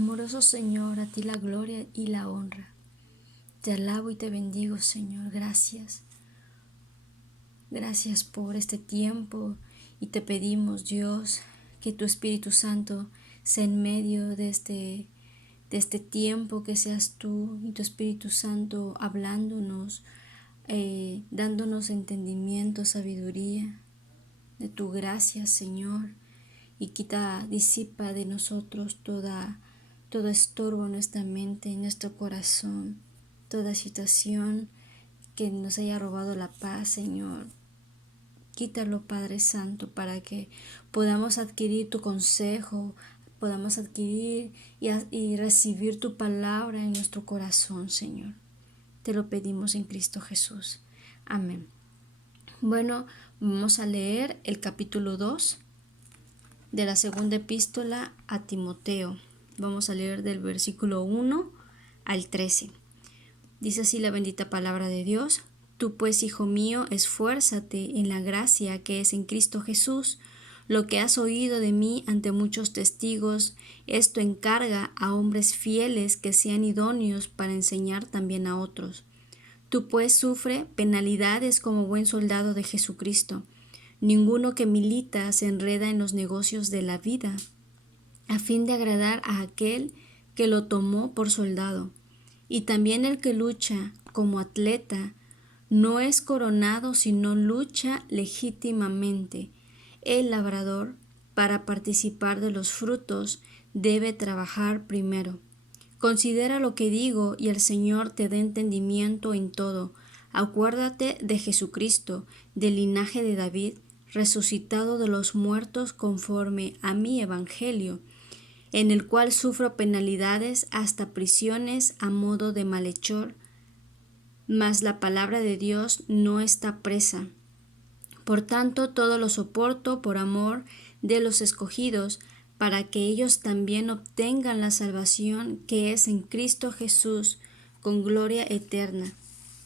Amoroso Señor, a ti la gloria y la honra. Te alabo y te bendigo, Señor. Gracias. Gracias por este tiempo y te pedimos, Dios, que tu Espíritu Santo sea en medio de este tiempo, que seas tú y tu Espíritu Santo hablándonos, dándonos entendimiento, sabiduría de tu gracia, Señor, y disipa de nosotros todo estorbo en nuestra mente, en nuestro corazón, toda situación que nos haya robado la paz, Señor. Quítalo, Padre Santo, para que podamos adquirir tu consejo, podamos adquirir y recibir tu palabra en nuestro corazón, Señor. Te lo pedimos en Cristo Jesús. Amén. Bueno, vamos a leer el capítulo 2 de la segunda epístola a Timoteo. Vamos a leer del versículo 1 al 13. Dice así la bendita palabra de Dios: Tú pues, hijo mío, esfuérzate en la gracia que es en Cristo Jesús. Lo que has oído de mí ante muchos testigos, esto encarga a hombres fieles que sean idóneos para enseñar también a otros. Tú pues sufre penalidades como buen soldado de Jesucristo. Ninguno que milita se enreda en los negocios de la vida, a fin de agradar a aquel que lo tomó por soldado. Y también el que lucha como atleta no es coronado, sino lucha legítimamente. El labrador, para participar de los frutos, debe trabajar primero. Considera lo que digo, y el Señor te dé entendimiento en todo. Acuérdate de Jesucristo, del linaje de David, resucitado de los muertos conforme a mi evangelio, en el cual sufro penalidades hasta prisiones a modo de malhechor, mas la palabra de Dios no está presa. Por tanto, todo lo soporto por amor de los escogidos, para que ellos también obtengan la salvación que es en Cristo Jesús, con gloria eterna.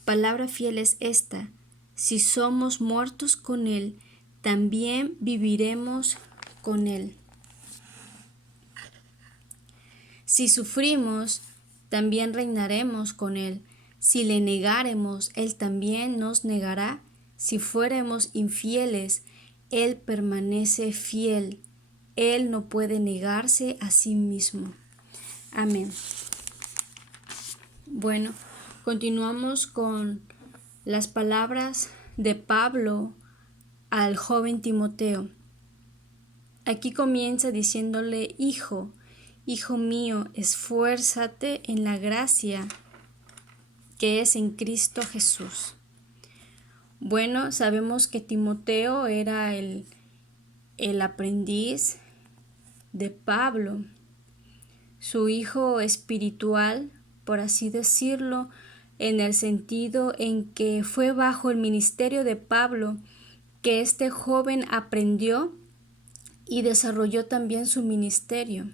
Palabra fiel es esta: si somos muertos con Él, también viviremos con Él. Si sufrimos, también reinaremos con Él. Si le negáremos, Él también nos negará. Si fuéramos infieles, Él permanece fiel. Él no puede negarse a sí mismo. Amén. Bueno, continuamos con las palabras de Pablo al joven Timoteo. Aquí comienza diciéndole: hijo mío, esfuérzate en la gracia que es en Cristo Jesús. Bueno, sabemos que Timoteo era el aprendiz de Pablo, su hijo espiritual, por así decirlo, en el sentido en que fue bajo el ministerio de Pablo que este joven aprendió y desarrolló también su ministerio.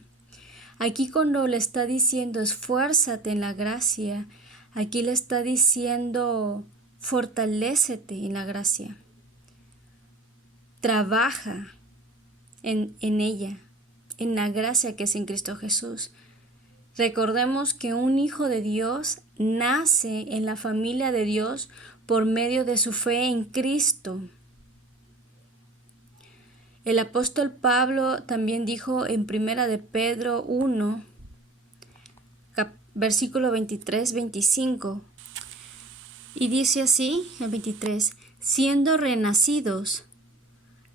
Aquí cuando le está diciendo esfuérzate en la gracia, aquí le está diciendo fortalécete en la gracia. Trabaja en ella, en la gracia que es en Cristo Jesús. Recordemos que un hijo de Dios nace en la familia de Dios por medio de su fe en Cristo. El apóstol Pablo también dijo en 1 de Pedro 1, versículo 23-25, y dice así, el 23, siendo renacidos,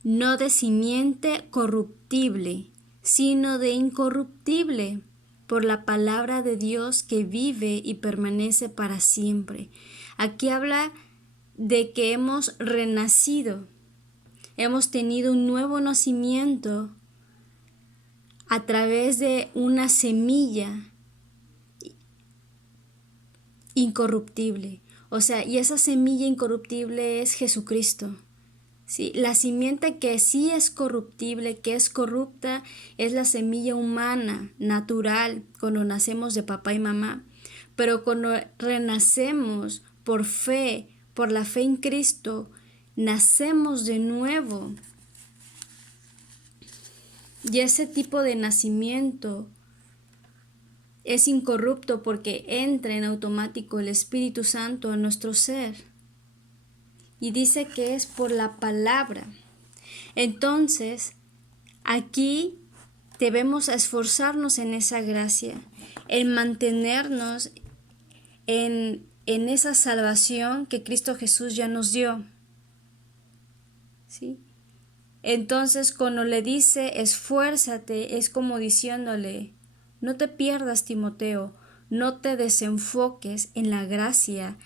no de simiente corruptible, sino de incorruptible, por la palabra de Dios que vive y permanece para siempre. Aquí habla de que hemos renacido, hemos tenido un nuevo nacimiento a través de una semilla incorruptible. O sea, y esa semilla incorruptible es Jesucristo. ¿Sí? La simiente que sí es corruptible, que es corrupta, es la semilla humana, natural, cuando nacemos de papá y mamá. Pero cuando renacemos por fe, por la fe en Cristo, nacemos de nuevo. Y ese tipo de nacimiento es incorrupto porque entra en automático el Espíritu Santo a nuestro ser. Y dice que es por la palabra. Entonces, aquí debemos esforzarnos en esa gracia, en mantenernos en esa salvación que Cristo Jesús ya nos dio. ¿Sí? Entonces, cuando le dice esfuérzate, es como diciéndole, no te pierdas, Timoteo, no te desenfoques en la gracia,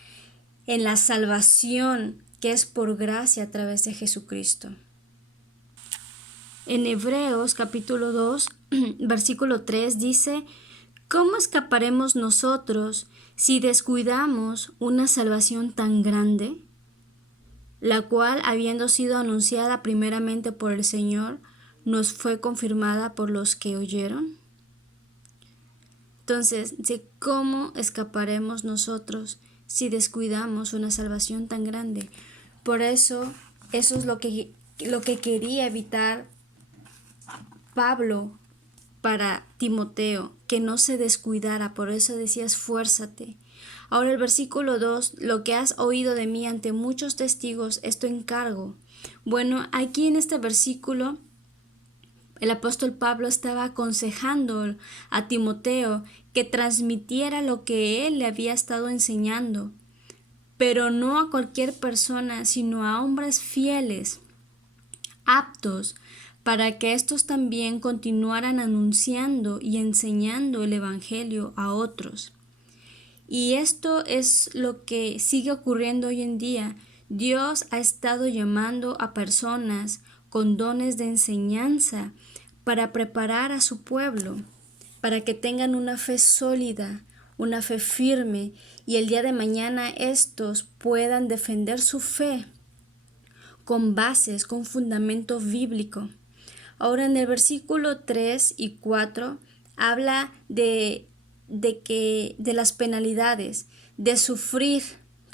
en la salvación que es por gracia a través de Jesucristo. En Hebreos capítulo 2, versículo 3 dice, ¿cómo escaparemos nosotros si descuidamos una salvación tan grande, la cual, habiendo sido anunciada primeramente por el Señor, nos fue confirmada por los que oyeron? Entonces, ¿cómo escaparemos nosotros si descuidamos una salvación tan grande? Por eso es lo que quería evitar Pablo para Timoteo, que no se descuidara. Por eso decía esfuérzate. Ahora el versículo 2, lo que has oído de mí ante muchos testigos, esto encargo. Bueno, aquí en este versículo el apóstol Pablo estaba aconsejando a Timoteo que transmitiera lo que él le había estado enseñando, pero no a cualquier persona, sino a hombres fieles, aptos, para que éstos también continuaran anunciando y enseñando el Evangelio a otros. Y esto es lo que sigue ocurriendo hoy en día. Dios ha estado llamando a personas con dones de enseñanza para preparar a su pueblo, para que tengan una fe sólida, una fe firme, y el día de mañana estos puedan defender su fe con bases, con fundamento bíblico. Ahora en el versículo 3 y 4 habla de las penalidades, de sufrir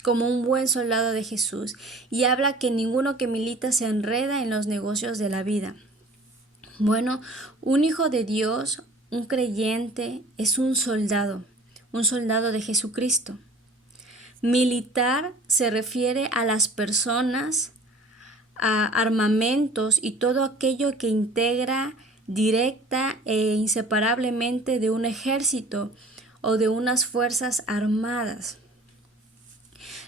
como un buen soldado de Jesús, y habla que ninguno que milita se enreda en los negocios de la vida. Bueno, un hijo de Dios, un creyente, es un soldado de Jesucristo. Militar se refiere a las personas, a armamentos y todo aquello que integra directa e inseparablemente de un ejército o de unas fuerzas armadas.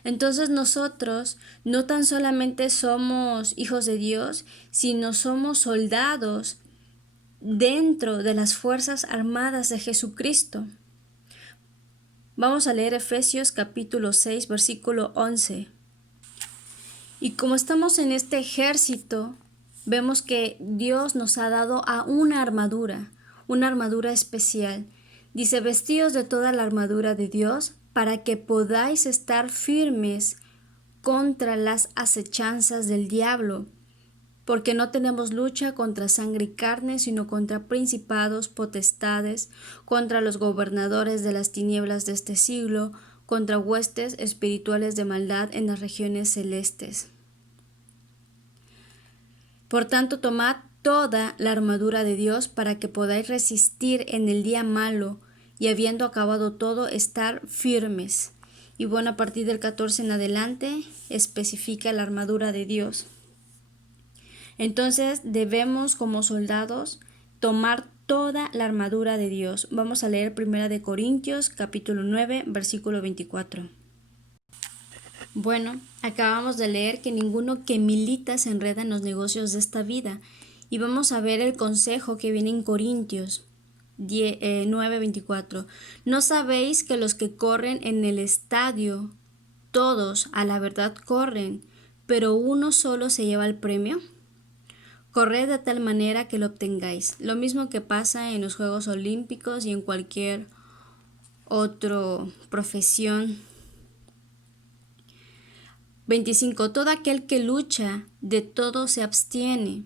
Entonces nosotros no tan solamente somos hijos de Dios, sino somos soldados dentro de las fuerzas armadas de Jesucristo. Vamos a leer Efesios capítulo 6, versículo 11. Y como estamos en este ejército, vemos que Dios nos ha dado a una armadura especial. Dice, vestíos de toda la armadura de Dios para que podáis estar firmes contra las acechanzas del diablo, porque no tenemos lucha contra sangre y carne, sino contra principados, potestades, contra los gobernadores de las tinieblas de este siglo, contra huestes espirituales de maldad en las regiones celestes. Por tanto, tomad toda la armadura de Dios para que podáis resistir en el día malo y habiendo acabado todo, estar firmes. Y bueno, a partir del 14 en adelante, especifica la armadura de Dios. Entonces, debemos como soldados tomar toda la armadura de Dios. Vamos a leer 1 Corintios capítulo 9, versículo 24. Bueno, acabamos de leer que ninguno que milita se enreda en los negocios de esta vida. Y vamos a ver el consejo que viene en Corintios 9:24. ¿No sabéis que los que corren en el estadio, todos a la verdad corren, pero uno solo se lleva el premio? Corred de tal manera que lo obtengáis. Lo mismo que pasa en los Juegos Olímpicos y en cualquier otra profesión. 25. Todo aquel que lucha, de todo se abstiene.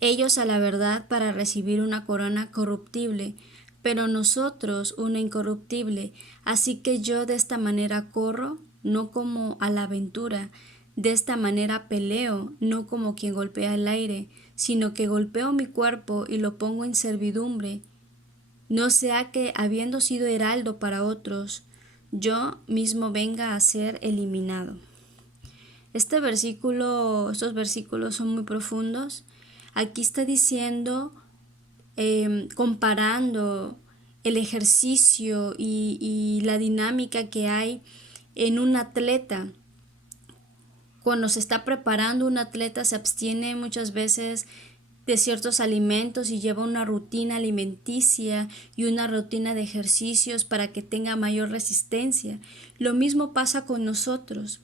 Ellos a la verdad para recibir una corona corruptible, pero nosotros una incorruptible. Así que yo de esta manera corro, no como a la aventura. De esta manera peleo, no como quien golpea el aire, sino que golpeo mi cuerpo y lo pongo en servidumbre, no sea que, habiendo sido heraldo para otros, yo mismo venga a ser eliminado. Estos versículos son muy profundos. Aquí está diciendo, comparando el ejercicio y la dinámica que hay en un atleta. Cuando se está preparando, un atleta se abstiene muchas veces de ciertos alimentos y lleva una rutina alimenticia y una rutina de ejercicios para que tenga mayor resistencia. Lo mismo pasa con nosotros.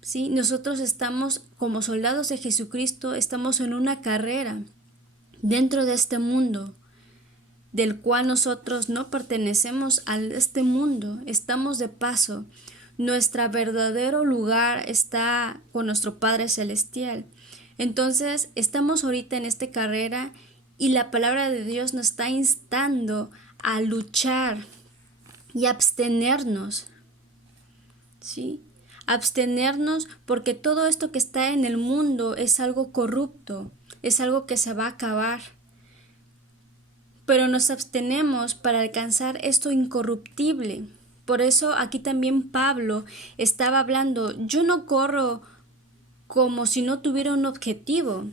¿Sí? Nosotros estamos como soldados de Jesucristo, estamos en una carrera dentro de este mundo, del cual nosotros no pertenecemos a este mundo, estamos de paso. Nuestro verdadero lugar está con nuestro Padre Celestial. Entonces, estamos ahorita en esta carrera y la palabra de Dios nos está instando a luchar y abstenernos, ¿sí? Abstenernos porque todo esto que está en el mundo es algo corrupto, es algo que se va a acabar. Pero nos abstenemos para alcanzar esto incorruptible. Por eso aquí también Pablo estaba hablando, yo no corro como si no tuviera un objetivo,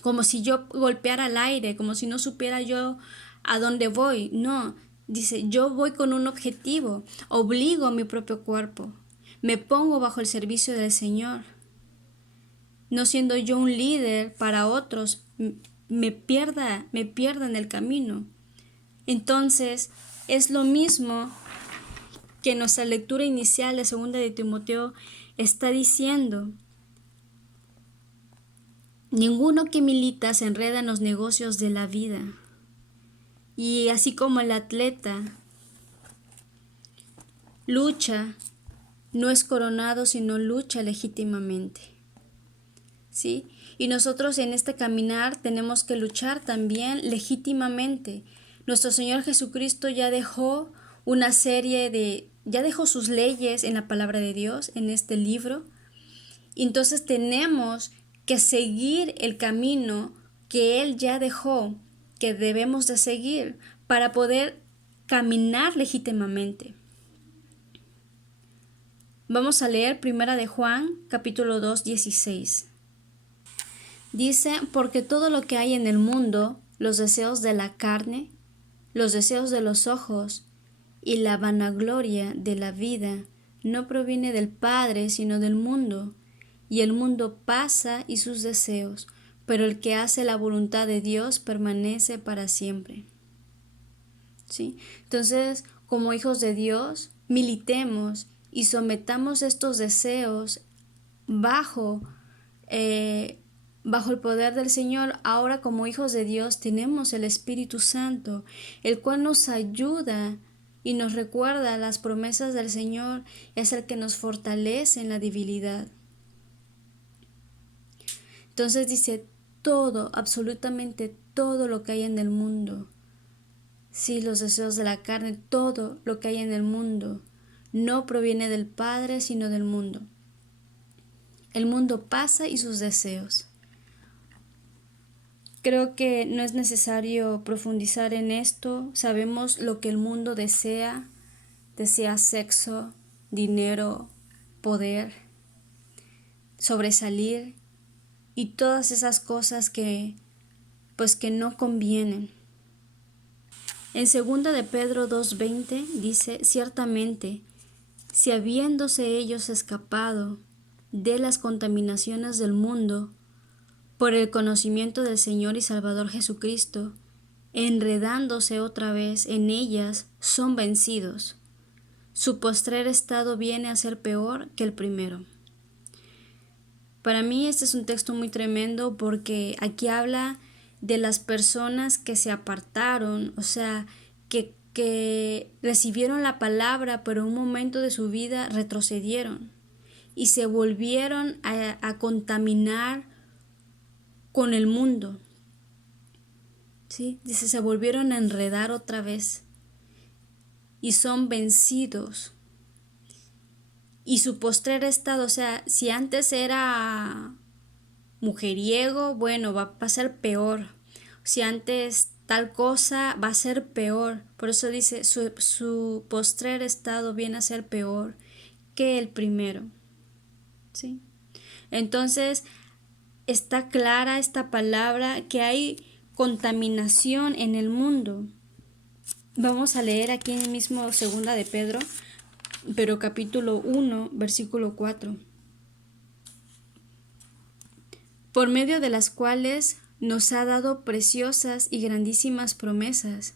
como si yo golpeara al aire, como si no supiera yo a dónde voy. No, dice, yo voy con un objetivo, obligo a mi propio cuerpo, me pongo bajo el servicio del Señor. No siendo yo un líder para otros, me pierda en el camino. Entonces, es lo mismo que nuestra lectura inicial de 2 de Timoteo está diciendo. Ninguno que milita se enreda en los negocios de la vida. Y así como el atleta lucha, no es coronado, sino lucha legítimamente. ¿Sí? Y nosotros en este caminar tenemos que luchar también legítimamente. Nuestro Señor Jesucristo ya dejó ya dejó sus leyes en la palabra de Dios, en este libro. Y entonces tenemos que seguir el camino que Él ya dejó, que debemos de seguir para poder caminar legítimamente. Vamos a leer 1 de Juan, capítulo 2, 16. Dice, porque todo lo que hay en el mundo, los deseos de la carne, los deseos de los ojos y la vanagloria de la vida, no proviene del Padre, sino del mundo. Y el mundo pasa y sus deseos, pero el que hace la voluntad de Dios permanece para siempre. ¿Sí? Entonces, como hijos de Dios, militemos y sometamos estos deseos bajo el poder del Señor. Ahora, como hijos de Dios, tenemos el Espíritu Santo, el cual nos ayuda y nos recuerda las promesas del Señor, es el que nos fortalece en la debilidad. Entonces dice, todo, absolutamente todo lo que hay en el mundo, sí, los deseos de la carne, todo lo que hay en el mundo, no proviene del Padre, sino del mundo. El mundo pasa y sus deseos. Creo que no es necesario profundizar en esto. Sabemos lo que el mundo desea. Desea sexo, dinero, poder, sobresalir y todas esas cosas que no convienen. En 2 de Pedro 2:20 dice, ciertamente, si habiéndose ellos escapado de las contaminaciones del mundo, por el conocimiento del Señor y Salvador Jesucristo, enredándose otra vez en ellas, son vencidos. Su postrer estado viene a ser peor que el primero. Para mí este es un texto muy tremendo porque aquí habla de las personas que se apartaron, o sea, que recibieron la palabra, pero en un momento de su vida retrocedieron y se volvieron a contaminar con el mundo. ¿Sí? Dice, se volvieron a enredar otra vez y son vencidos. Y su postrer estado, o sea, si antes era mujeriego, bueno, va a pasar peor. Si antes tal cosa va a ser peor. Por eso dice, su postrer estado viene a ser peor que el primero. ¿Sí? Entonces, está clara esta palabra que hay contaminación en el mundo. Vamos a leer aquí mismo segunda de Pedro, pero capítulo 1, versículo 4. Por medio de las cuales nos ha dado preciosas y grandísimas promesas,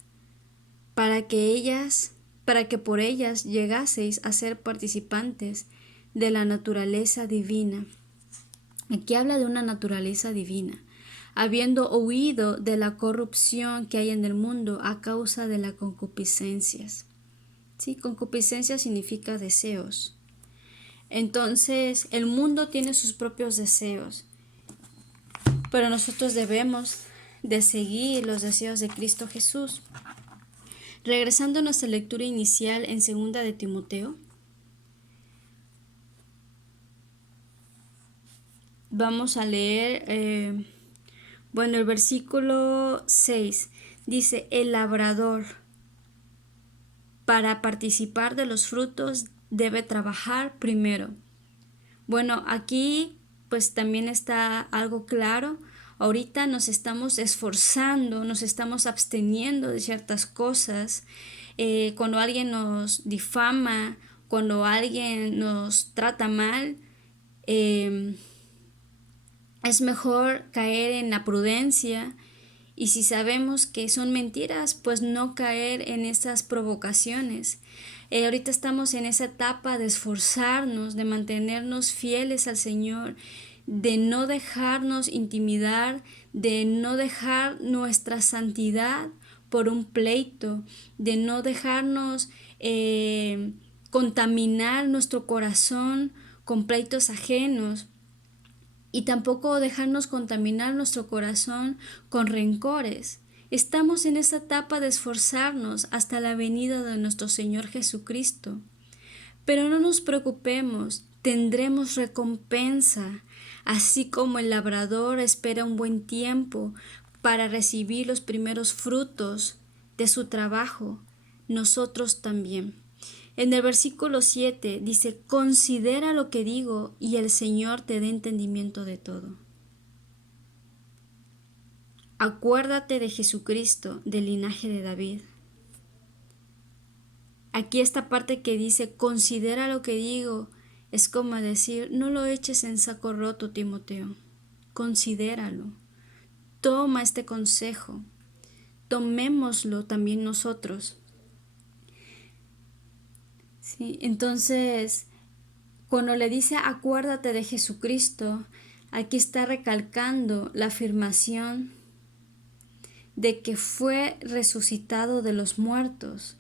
para que por ellas llegaseis a ser participantes de la naturaleza divina. Aquí habla de una naturaleza divina, habiendo huido de la corrupción que hay en el mundo a causa de las concupiscencias. Sí, concupiscencia significa deseos. Entonces, el mundo tiene sus propios deseos, pero nosotros debemos de seguir los deseos de Cristo Jesús. Regresando a nuestra lectura inicial en 2 de Timoteo, vamos a leer, el versículo 6 dice, el labrador para participar de los frutos debe trabajar primero. Bueno, aquí pues también está algo claro. Ahorita nos estamos esforzando, nos estamos absteniendo de ciertas cosas. Cuando alguien nos difama, cuando alguien nos trata mal, es mejor caer en la prudencia, y si sabemos que son mentiras, pues no caer en esas provocaciones. Ahorita estamos en esa etapa de esforzarnos, de mantenernos fieles al Señor, de no dejarnos intimidar, de no dejar nuestra santidad por un pleito, de no dejarnos contaminar nuestro corazón con pleitos ajenos, y tampoco dejarnos contaminar nuestro corazón con rencores. Estamos en esa etapa de esforzarnos hasta la venida de nuestro Señor Jesucristo. Pero no nos preocupemos, tendremos recompensa, así como el labrador espera un buen tiempo para recibir los primeros frutos de su trabajo, nosotros también. En el versículo 7 dice, considera lo que digo y el Señor te dé entendimiento de todo. Acuérdate de Jesucristo, del linaje de David. Aquí esta parte que dice, considera lo que digo, es como decir, no lo eches en saco roto, Timoteo. Considéralo. Toma este consejo. Tomémoslo también nosotros. Sí, entonces, cuando le dice acuérdate de Jesucristo, aquí está recalcando la afirmación de que fue resucitado de los muertos.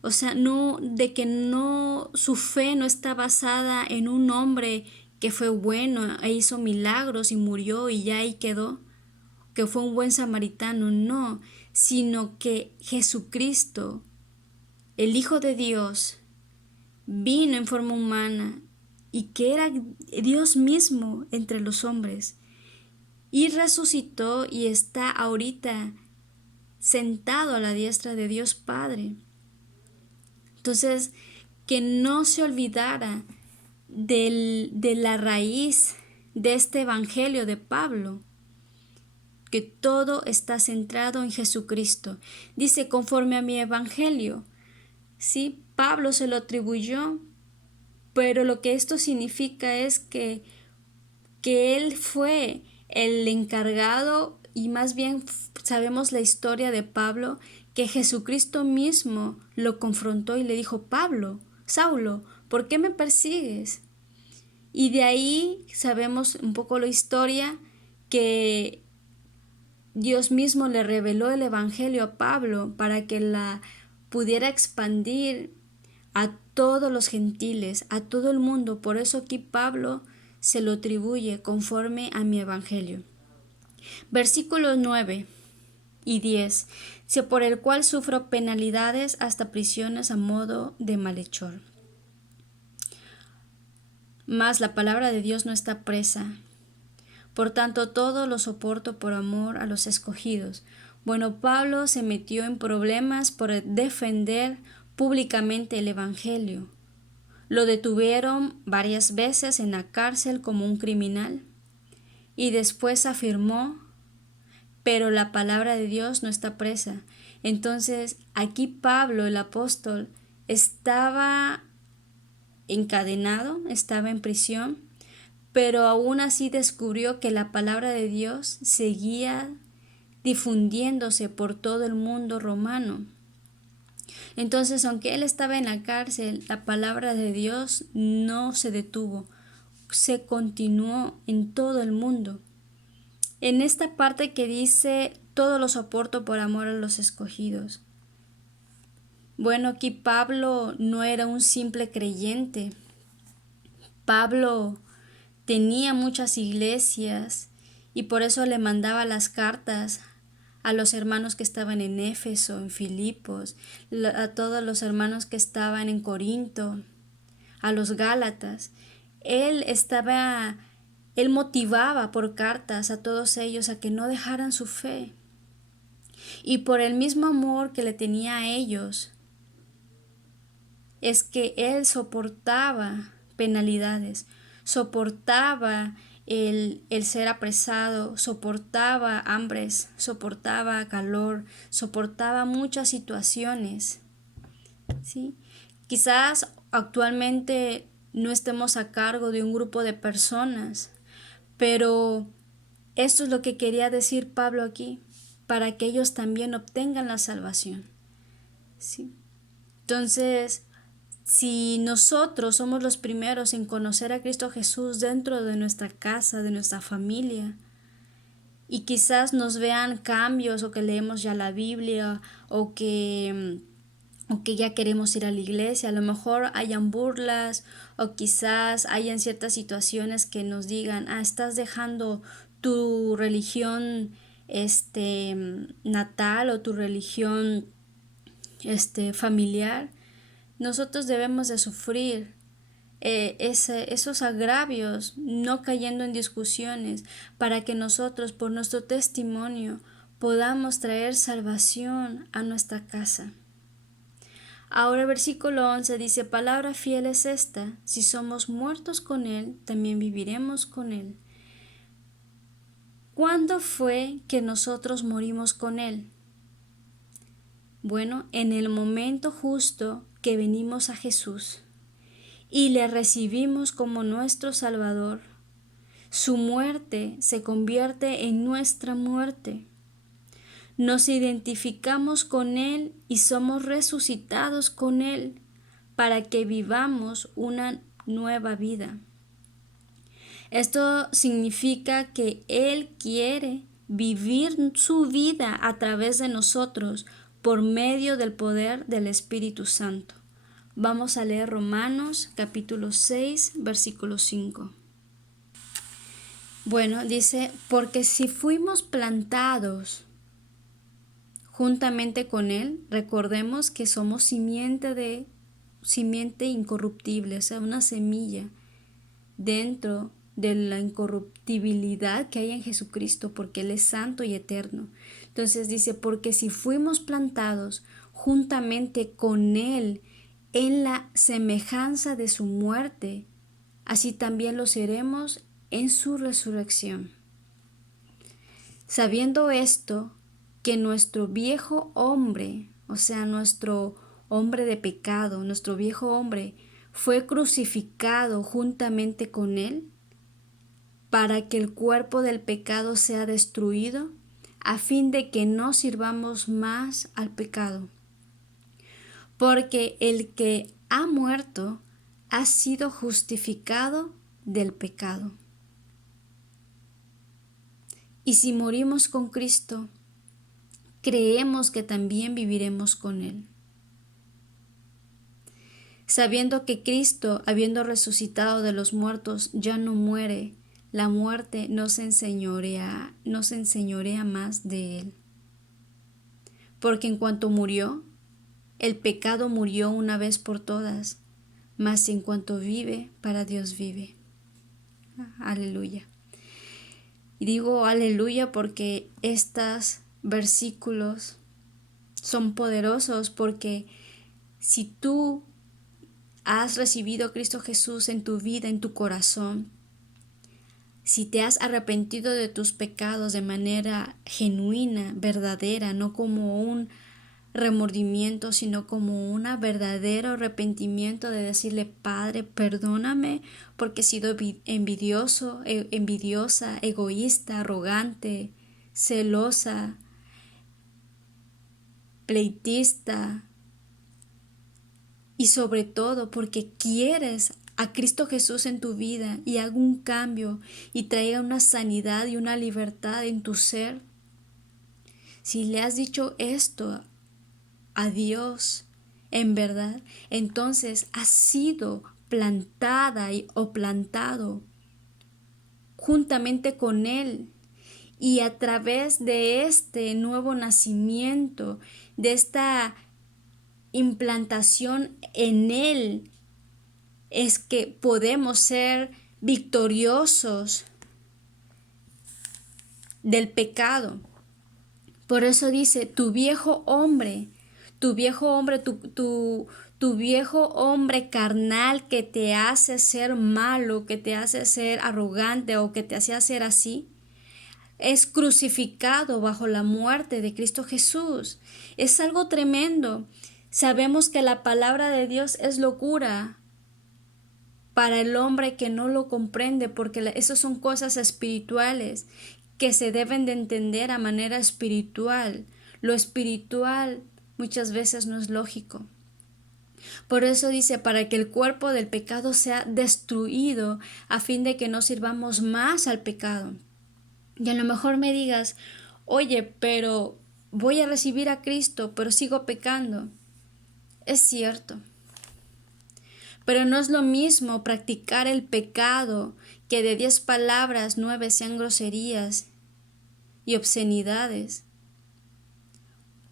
O sea, no, de que no, su fe no está basada en un hombre que fue bueno e hizo milagros y murió y ya ahí quedó, que fue un buen samaritano, no, sino que Jesucristo, el Hijo de Dios, vino en forma humana y que era Dios mismo entre los hombres, y resucitó y está ahorita sentado a la diestra de Dios Padre. Entonces, que no se olvidara de la raíz de este evangelio de Pablo, que todo está centrado en Jesucristo. Dice, conforme a mi evangelio. Sí, Pablo se lo atribuyó, pero lo que esto significa es que él fue el encargado, y más bien sabemos la historia de Pablo, que Jesucristo mismo lo confrontó y le dijo, Pablo, Saulo, ¿por qué me persigues? Y de ahí sabemos un poco la historia, que Dios mismo le reveló el evangelio a Pablo para que la pudiera expandir a todos los gentiles, a todo el mundo. Por eso aquí Pablo se lo atribuye conforme a mi evangelio. Versículos 9 y 10. Si por el cual sufro penalidades hasta prisiones a modo de malhechor. Mas la palabra de Dios no está presa. Por tanto, todo lo soporto por amor a los escogidos, Bueno, Pablo se metió en problemas por defender públicamente el Evangelio. Lo detuvieron varias veces en la cárcel como un criminal y después afirmó, pero la palabra de Dios no está presa. Entonces, aquí Pablo, el apóstol, estaba encadenado, estaba en prisión, pero aún así descubrió que la palabra de Dios seguía difundiéndose por todo el mundo romano. Entonces, aunque él estaba en la cárcel, la palabra de Dios no se detuvo, se continuó en todo el mundo. En esta parte que dice, todo lo soporto por amor a los escogidos. Bueno, aquí Pablo no era un simple creyente. Pablo tenía muchas iglesias y por eso le mandaba las cartas a los hermanos que estaban en Éfeso, en Filipos, a todos los hermanos que estaban en Corinto, a los Gálatas. Él motivaba por cartas a todos ellos a que no dejaran su fe. Y por el mismo amor que le tenía a ellos, es que él soportaba penalidades, soportaba el ser apresado, soportaba hambres, soportaba calor, soportaba muchas situaciones, ¿sí? Quizás actualmente no estemos a cargo de un grupo de personas, pero esto es lo que quería decir Pablo aquí, para que ellos también obtengan la salvación, ¿sí? Entonces, si nosotros somos los primeros en conocer a Cristo Jesús dentro de nuestra casa, de nuestra familia, y quizás nos vean cambios o que leemos ya la Biblia o que ya queremos ir a la iglesia, a lo mejor hayan burlas o quizás hayan ciertas situaciones que nos digan, estás dejando tu religión natal o tu religión familiar. Nosotros debemos de sufrir esos agravios, no cayendo en discusiones, para que nosotros, por nuestro testimonio, podamos traer salvación a nuestra casa. Ahora el versículo 11 dice, palabra fiel es esta, si somos muertos con Él, también viviremos con Él. ¿Cuándo fue que nosotros morimos con Él? Bueno, en el momento justo que venimos a Jesús y le recibimos como nuestro Salvador, su muerte se convierte en nuestra muerte. Nos identificamos con Él y somos resucitados con Él para que vivamos una nueva vida. Esto significa que Él quiere vivir su vida a través de nosotros por medio del poder del Espíritu Santo. Vamos a leer Romanos capítulo 6, versículo 5. Bueno, dice, porque si fuimos plantados juntamente con Él, recordemos que somos simiente incorruptible, o sea, una semilla dentro de la incorruptibilidad que hay en Jesucristo, porque Él es santo y eterno. Entonces dice, porque si fuimos plantados juntamente con Él en la semejanza de su muerte, así también lo seremos en su resurrección. Sabiendo esto, que nuestro viejo hombre, o sea, nuestro hombre de pecado, nuestro viejo hombre, fue crucificado juntamente con Él, para que el cuerpo del pecado sea destruido, a fin de que no sirvamos más al pecado. Porque el que ha muerto ha sido justificado del pecado. Y si morimos con Cristo, creemos que también viviremos con Él. Sabiendo que Cristo, habiendo resucitado de los muertos, ya no muere, la muerte no se enseñorea más de Él. Porque en cuanto murió, el pecado murió una vez por todas, mas en cuanto vive, para Dios vive. Aleluya. Y digo aleluya porque estas versículos son poderosos porque si tú has recibido a Cristo Jesús en tu vida, en tu corazón, si te has arrepentido de tus pecados de manera genuina, verdadera, no como un remordimiento, sino como un verdadero arrepentimiento de decirle, Padre, perdóname porque he sido envidioso, envidiosa, egoísta, arrogante, celosa, pleitista, y sobre todo porque quieres a Cristo Jesús en tu vida y haga un cambio y traiga una sanidad y una libertad en tu ser. Si le has dicho esto a Dios en verdad, entonces has sido plantada o plantado juntamente con Él. Y a través de este nuevo nacimiento, de esta implantación en Él, es que podemos ser victoriosos del pecado. Por eso dice, tu viejo hombre, tu viejo hombre carnal que te hace ser malo, que te hace ser arrogante o que te hace ser así, es crucificado bajo la muerte de Cristo Jesús. Es algo tremendo. Sabemos que la palabra de Dios es locura para el hombre que no lo comprende, porque esas son cosas espirituales que se deben de entender a manera espiritual. Lo espiritual muchas veces no es lógico. Por eso dice, para que el cuerpo del pecado sea destruido, a fin de que no sirvamos más al pecado. Y a lo mejor me digas, oye, pero voy a recibir a Cristo, pero sigo pecando. Es cierto. Pero no es lo mismo practicar el pecado que de 10 palabras 9 sean groserías y obscenidades.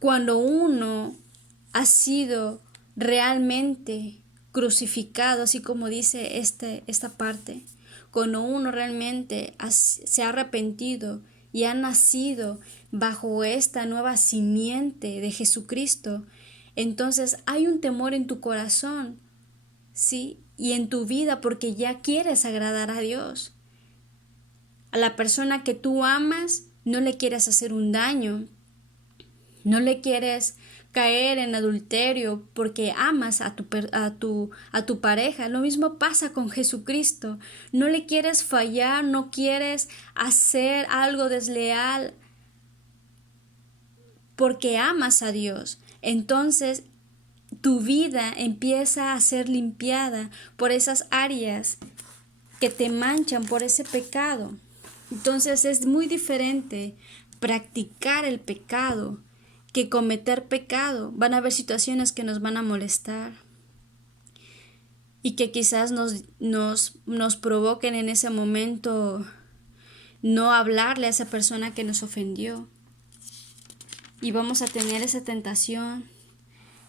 Cuando uno ha sido realmente crucificado, así como dice esta parte, cuando uno realmente se ha arrepentido y ha nacido bajo esta nueva simiente de Jesucristo, entonces hay un temor en tu corazón, ¿sí? Y en tu vida, porque ya quieres agradar a Dios. A la persona que tú amas no le quieres hacer un daño, no le quieres caer en adulterio porque amas a tu pareja. Lo mismo pasa con Jesucristo. No le quieres fallar, no quieres hacer algo desleal porque amas a Dios. Entonces tu vida empieza a ser limpiada por esas áreas que te manchan por ese pecado. Entonces es muy diferente practicar el pecado que cometer pecado. Van a haber situaciones que nos van a molestar y que quizás nos provoquen en ese momento no hablarle a esa persona que nos ofendió. Y vamos a tener esa tentación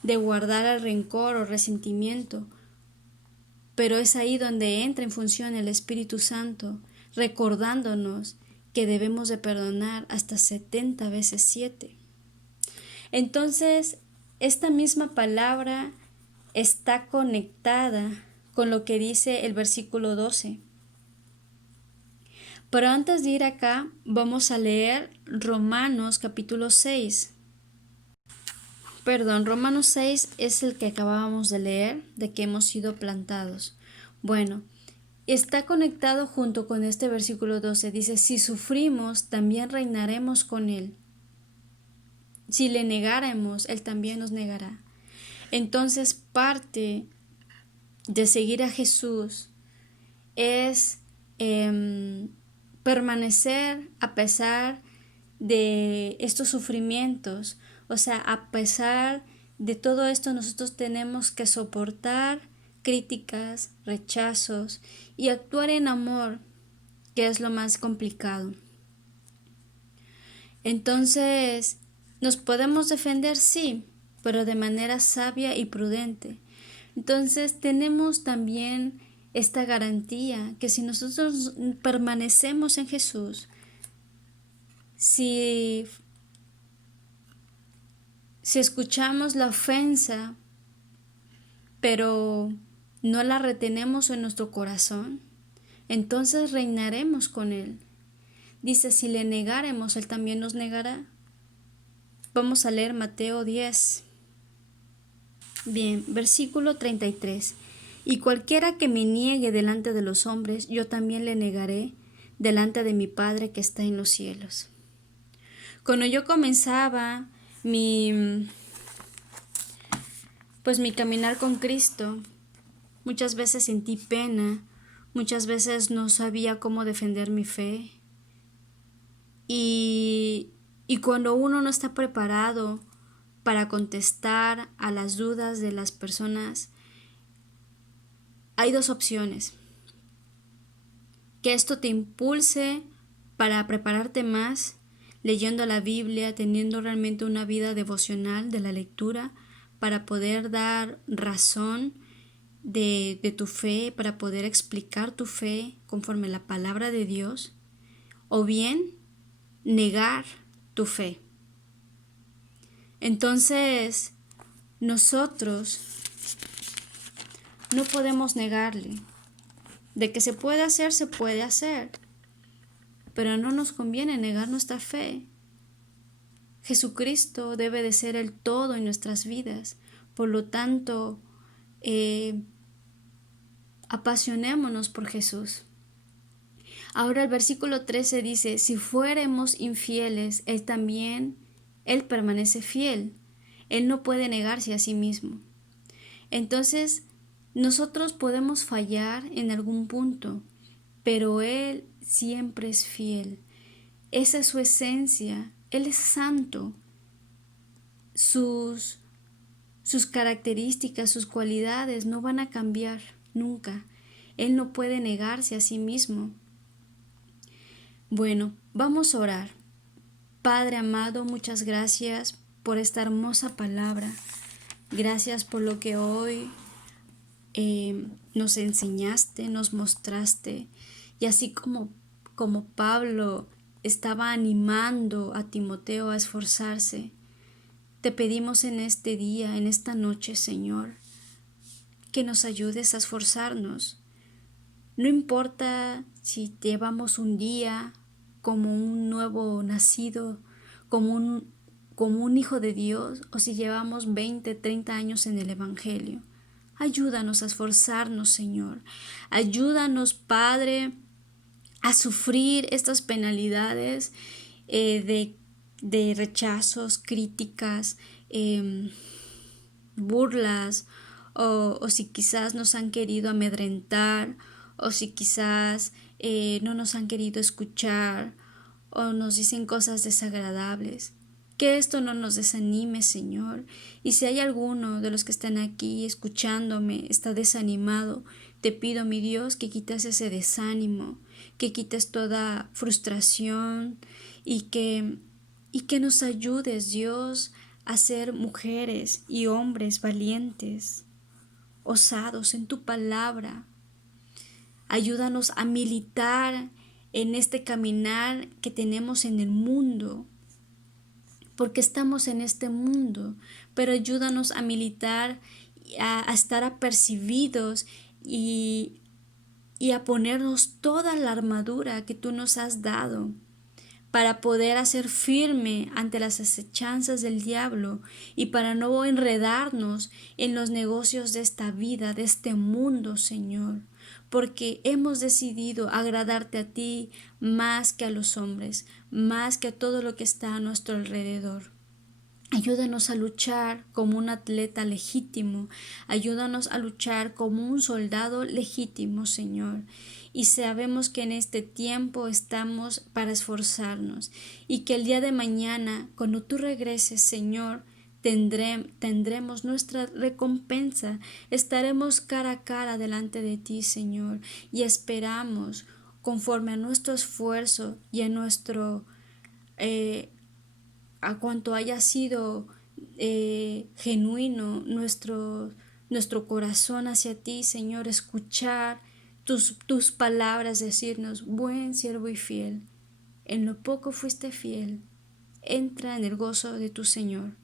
de guardar el rencor o resentimiento. Pero es ahí donde entra en función el Espíritu Santo, recordándonos que debemos de perdonar hasta 70 veces 7. Entonces, esta misma palabra está conectada con lo que dice el versículo 12. Pero antes de ir acá, vamos a leer Romanos capítulo 6. Romanos 6 es el que acabábamos de leer, de que hemos sido plantados. Bueno, está conectado junto con este versículo 12. Dice, si sufrimos, también reinaremos con Él. Si le negáramos, Él también nos negará. Entonces, parte de seguir a Jesús es permanecer a pesar de estos sufrimientos. O sea, a pesar de todo esto, nosotros tenemos que soportar críticas, rechazos y actuar en amor, que es lo más complicado. Entonces, ¿nos podemos defender? Sí, pero de manera sabia y prudente. Entonces, tenemos también esta garantía que si nosotros permanecemos en Jesús, si Si escuchamos la ofensa, pero no la retenemos en nuestro corazón, entonces reinaremos con Él. Dice, si le negáremos, Él también nos negará. Vamos a leer Mateo 10. Bien, versículo 33. Y cualquiera que me niegue delante de los hombres, yo también le negaré delante de mi Padre que está en los cielos. Cuando yo comenzaba mi caminar con Cristo, muchas veces sentí pena, muchas veces no sabía cómo defender mi fe. Y cuando uno no está preparado para contestar a las dudas de las personas, hay dos opciones. Que esto te impulse para prepararte más, leyendo la Biblia, teniendo realmente una vida devocional de la lectura, para poder dar razón de tu fe, para poder explicar tu fe conforme a la palabra de Dios, o bien negar tu fe. Entonces, nosotros no podemos negarle. De que se puede hacer, pero no nos conviene negar nuestra fe. Jesucristo debe de ser el todo en nuestras vidas. Por lo tanto, apasionémonos por Jesús. Ahora el versículo 13 dice, si fuéramos infieles, Él permanece fiel. Él no puede negarse a sí mismo. Entonces, nosotros podemos fallar en algún punto, pero Él siempre es fiel. Esa es su esencia. Él es santo. Sus características, sus cualidades no van a cambiar nunca. Él no puede negarse a sí mismo. Bueno, vamos a orar. Padre amado, muchas gracias por esta hermosa palabra. Gracias por lo que hoy nos enseñaste, nos mostraste, y así como Pablo estaba animando a Timoteo a esforzarse, te pedimos en este día, en esta noche, Señor, que nos ayudes a esforzarnos. No importa si llevamos un día como un nuevo nacido, como un hijo de Dios, o si llevamos 20, 30 años en el Evangelio. Ayúdanos a esforzarnos, Señor. Ayúdanos, Padre, a sufrir estas penalidades de rechazos, críticas, burlas, o si quizás nos han querido amedrentar, o si quizás no nos han querido escuchar, o nos dicen cosas desagradables. Que esto no nos desanime, Señor. Y si hay alguno de los que están aquí escuchándome está desanimado, te pido, mi Dios, que quites ese desánimo, que quites toda frustración y que nos ayudes, Dios, a ser mujeres y hombres valientes, osados en tu palabra. Ayúdanos a militar en este caminar que tenemos en el mundo, porque estamos en este mundo, pero ayúdanos a militar, a estar apercibidos y a ponernos toda la armadura que tú nos has dado para poder hacer firme ante las acechanzas del diablo y para no enredarnos en los negocios de esta vida, de este mundo, Señor, porque hemos decidido agradarte a ti más que a los hombres, más que a todo lo que está a nuestro alrededor. Ayúdanos a luchar como un atleta legítimo, ayúdanos a luchar como un soldado legítimo, Señor. Y sabemos que en este tiempo estamos para esforzarnos y que el día de mañana, cuando tú regreses, Señor, tendremos nuestra recompensa, estaremos cara a cara delante de ti, Señor, y esperamos conforme a nuestro esfuerzo y a nuestro a cuanto haya sido genuino nuestro corazón hacia ti, Señor, escuchar tus palabras, decirnos, buen siervo y fiel, en lo poco fuiste fiel, entra en el gozo de tu Señor.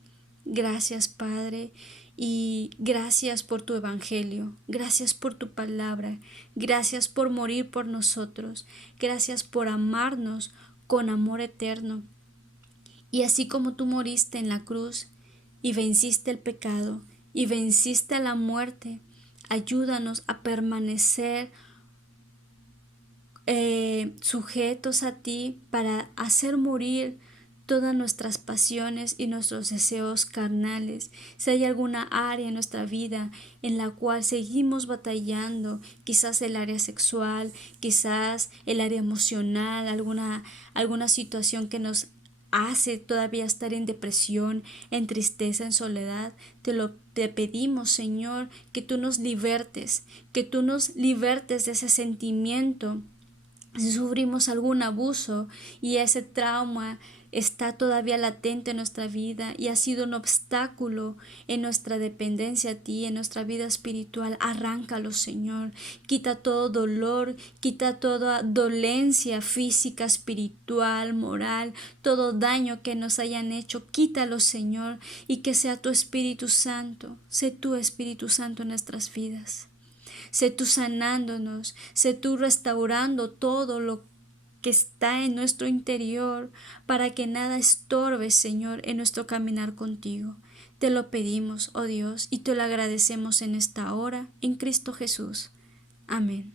Gracias, Padre, y gracias por tu evangelio, gracias por tu palabra, gracias por morir por nosotros, gracias por amarnos con amor eterno. Y así como tú moriste en la cruz y venciste el pecado y venciste la muerte, ayúdanos a permanecer sujetos a ti para hacer morir todas nuestras pasiones y nuestros deseos carnales. Si hay alguna área en nuestra vida en la cual seguimos batallando, quizás el área sexual, quizás el área emocional, alguna situación que nos hace todavía estar en depresión, en tristeza, en soledad, te pedimos, Señor, que tú nos libertes de ese sentimiento. Si sufrimos algún abuso y ese trauma está todavía latente en nuestra vida y ha sido un obstáculo en nuestra dependencia a ti, en nuestra vida espiritual, arráncalo, Señor. Quita todo dolor, quita toda dolencia física, espiritual, moral, todo daño que nos hayan hecho, quítalo, Señor, y que sea tu Espíritu Santo, sé tu Espíritu Santo en nuestras vidas. Sé tú sanándonos, sé tú restaurando todo lo que está en nuestro interior para que nada estorbe, Señor, en nuestro caminar contigo. Te lo pedimos, oh Dios, y te lo agradecemos en esta hora, en Cristo Jesús. Amén.